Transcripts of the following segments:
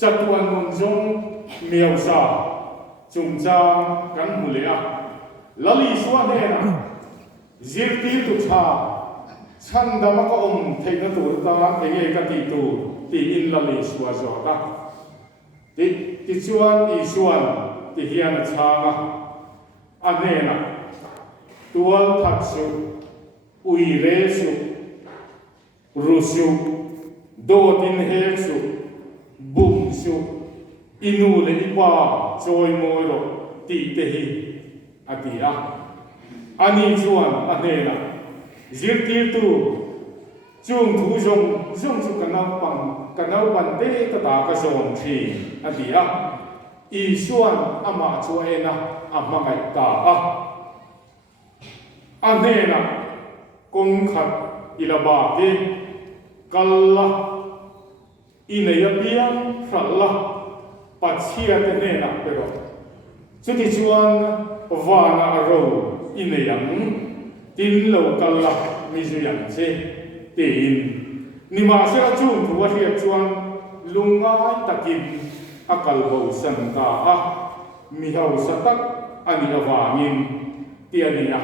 chatuan mun jong miao sa chung cha kan mu le a lali suan he na zirti tu cha chan dama ka thei na tur ta enge ka ti tu ti in lali suwa zo ta ti chuan I suan ti hian cha nga ane na tual that su ui re su ru su do tin he su bum su inu le ipa choi moi ro ti te hi atia ani chuan ane na zirtir tu chung thu jong su kanau pan te ta ta ka zong thi atia I suan ama chu ena ama ngai ta a ane na kong khat ilaba ke kalla ina ya pian fralla patsia te ne na pero chuti chuan vana ro ina yang tin lo kalla mi ju yang che tin ni ma se chu thu wa hiat chuan lungai takin akal ho san ta a mi hau satak ani awangin tiania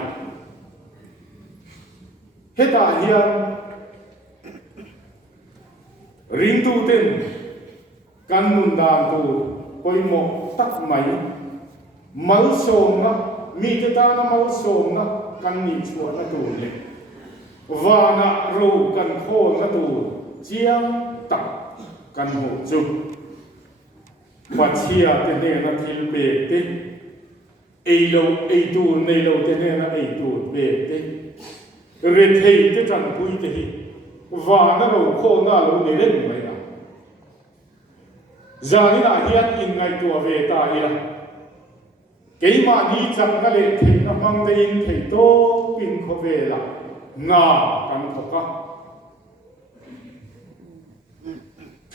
heta hian ring tu ten kan mun dan tu poimo tak mai mal som na mi te ta na mal som na kan ni chua na tu le wana ro kan kho na tu chiang tak kan ho chu Wachia te ne na thil be te ei tu nei lo te ne na ei tu be te re thei te chan pui te hi wa na ro kho na lo ne len mai na zani na hian in ngai tu ve ta hi la kei ma ni chang na le thei na mang te in thei to pin kho ve la na kan tho ka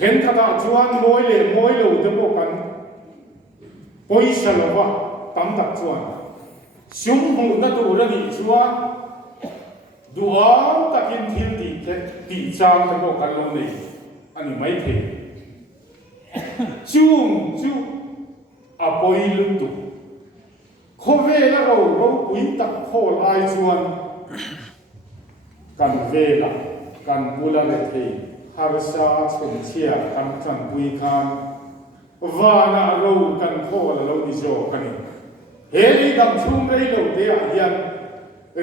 Pen kata chuan moi lo te po kan poisa lo wa tam tak chuan sum hu na tu ra ni chuan duang takin thil ti chang te po kan lo nei ani mai the chung chu a poi lu tu kho ve la ro pui tak kho lai chuan kan ve la kan pula le thei harsa chum chia kan chan pui khan vana ro kan kho la lo ni zo kani he li dam chum rei lo te a hian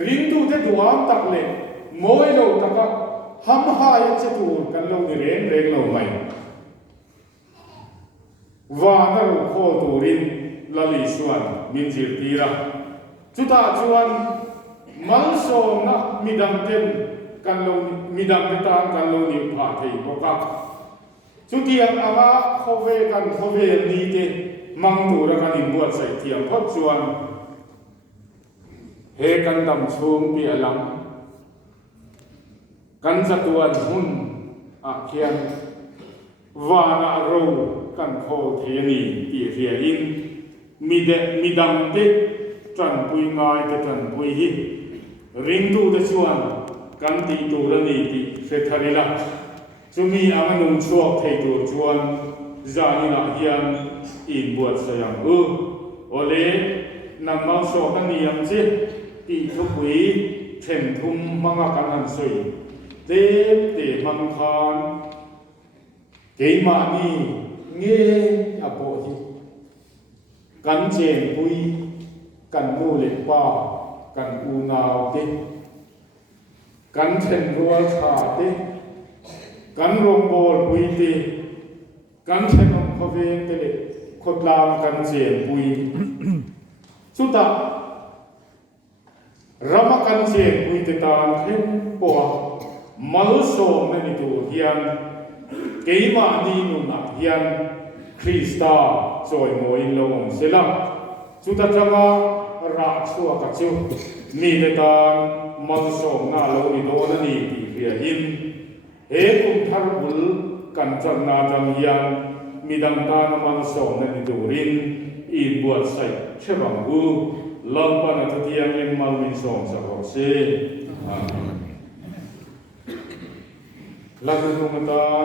ring tu te duang tak le moi lo taka ham ha ya che tu kan lo ni reng lo mai vana ro kho tu rin la li suan min jir tira chuta chuan mal so na midam ten kan lo midam ta kan lo ni pha thei ko ka chutiang anga khove kan khove ni te mang tu ra kan in buat sai thiam phot chuan he kan dam chhum pi alam kan zatuan hun a khian wana ro kan kho the ni ti ria in midam te tran pui ngai te tran pui hi ring tu te chuan kan ti tu ra ni ti se tharila chumi ang nung chuak thei tur chuan zani na hian in buat sayang ole nam mau so kan ni am che ti thu pui them thum manga kan an soi te mang khan ke ma ni nge apo hi kan chen pui kan mu le pa kan u nao te kan chen rual tha te kan rom bol pui te kan chen om khove te le khotlam kan chen pui chuta rama kan chen pui te tan them po mal som na ni tu hian keima ni nu na hian Krista choi moi lo om sela chuta changa ra chua ka chu mi te tan mal som na lo ni do na ni ti ria in he kum thar bul kan chan na jam hian midang ta na mal som na ni durin in buat sai chewang bu lampa na tiang ling mal min som sa ro se amen lagu mata